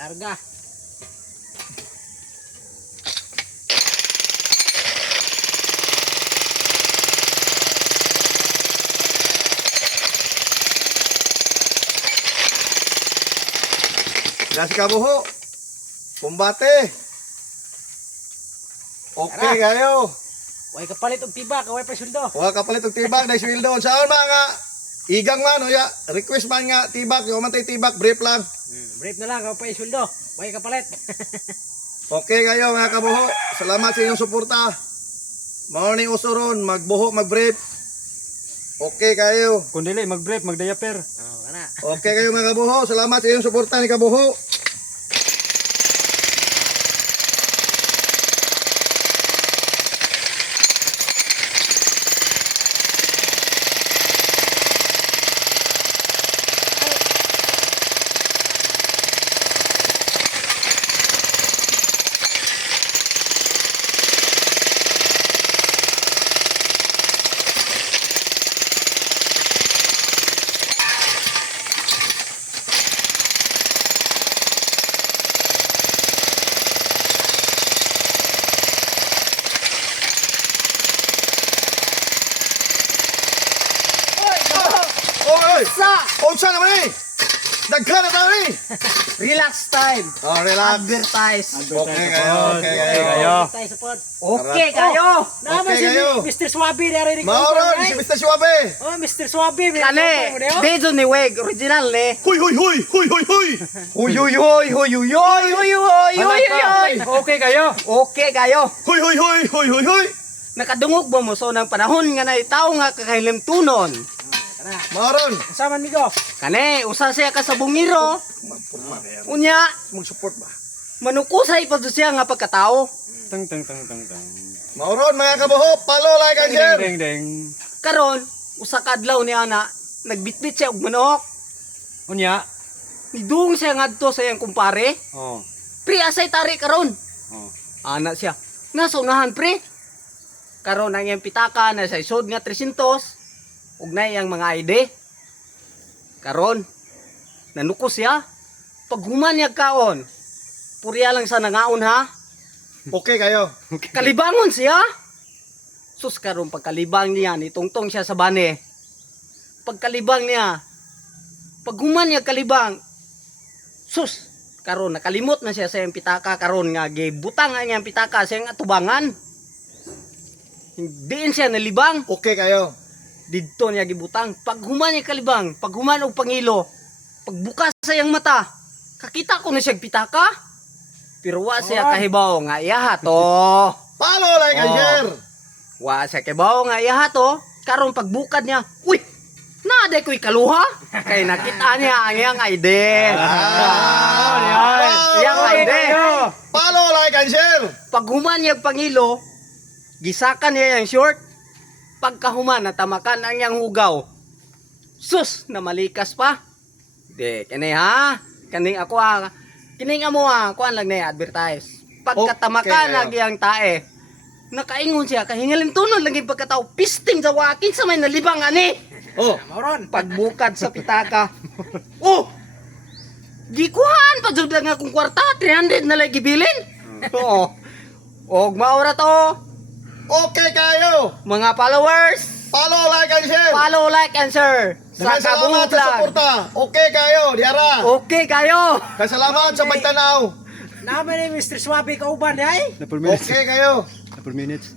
Larga. Nasi kabuho. Kumbate. Okay kayo. Way kapalit og tibak, way presuldo. Wala kapalit og tibak na sweldo. Saan mga igang man o ya, request man nga tibak, yung man tay tibak, brief lang. Brief na lang, way presuldo. Way kapalit. Okay kayo mga kabuho. Salamat sa inyong suporta. Mao ni usuron, magbuho, magbrief. Okay kayo. Kung dili mag-brief, mag-diaper. Oh, kana. Okay kayo mga kabuho. Salamat sa inyong suporta ni kabuho. Oy! Sa! Unsa naman eh? Daghan na tayo eh! Relax time. Oh, relax. Advertise. Okay kayo, okay kayo. Advertise support. Okay kayo. Naman si kayo. Mr. Swabe dari Mauron, si Mr. Suabe. Oh, Mr. Swabe. Kani, bezo ni Weg, original ni. Huy, huy, huy, huy, huy, huy. Huy huy huy huy huy huy huy huy huy huy. Okay kayo. Okay kayo. Huy, huy, huy, huy, huy, huy. Nakadungog ba mo so ng panahon nga naitaw nga kakailim tunon. Mauron. Sama migo. Kani, usa siya ka sa bungiro. Unya, Mag-support ba? manukusay pa siya nga pagkatao. Tang tang tang tang tang. Mauron, mga kabuho, follow, like, and share. Ding ding. Karon, usa ka adlaw niya na nagbitbit siya og manok. Unya. Nidung siya ngadto sa iyang kumpare. Oh. Pre, asay tari karon. Oh. Ana siya. Nasa unahan pre. Karon ang iyang pitaka na sa isod nga 300. Ug na iyang mga ID. Karon nanukos siya. Pag human niya kaon, purya lang sa nangaon ha. Okay kayo. Kalibangon siya. Sus karon pagkalibang niya nitungtong siya sa bane. Pagkalibang niya, pag human niya kalibang, sus karon nakalimot na siya sa iyang pitaka karon nga gibutang ang iyang pitaka sa iyang atubangan. Diin siya nalibang. Okay kayo. Didto niya gibutang. Pag human niya kalibang, pag human og pangilo, pagbukas sa iyang mata, kakita ko na siya pitaka. Pero wa siya kahibaw nga iyaha to. Follow, like, and Oh. share. Wa siya kahibaw nga iyaha to. Karon pagbukad niya, uy, naaday ko'y kaluha. Kay nakita niya ang iyang ID. Iyang ID. Follow, like, and share. Pag human niya pangilo, gisakan niya yung short. Pagkahuman, natamakan ang iyang hugaw. Sus, namalikas pa. Di, kani ha? Kani ako ha? Kining amo ha? Kuan lang na advertise. Pagkatamakan Okay, lagi ang tae. Nakaingon siya, kahingalin tunon lagi pagkatao. Pisting sa wakin sa may nalibang ani. Oh, Mauron. Pagbukad sa pitaka. Oh! Gikuhan pa jud nga kung kwarta, 300 na lagi bilin. Oo. Og maura to, okay kayo. mga followers. Follow, like, and share. Follow, like, and share. Sa Daghang salamat kabungog sa lang. suporta. Okay kayo, diara. Okay kayo. Kasalamat sa pagtanaw. Naman ni Mr. Swabe kauban ay. Na per minutes. Okay kayo. Na per minutes.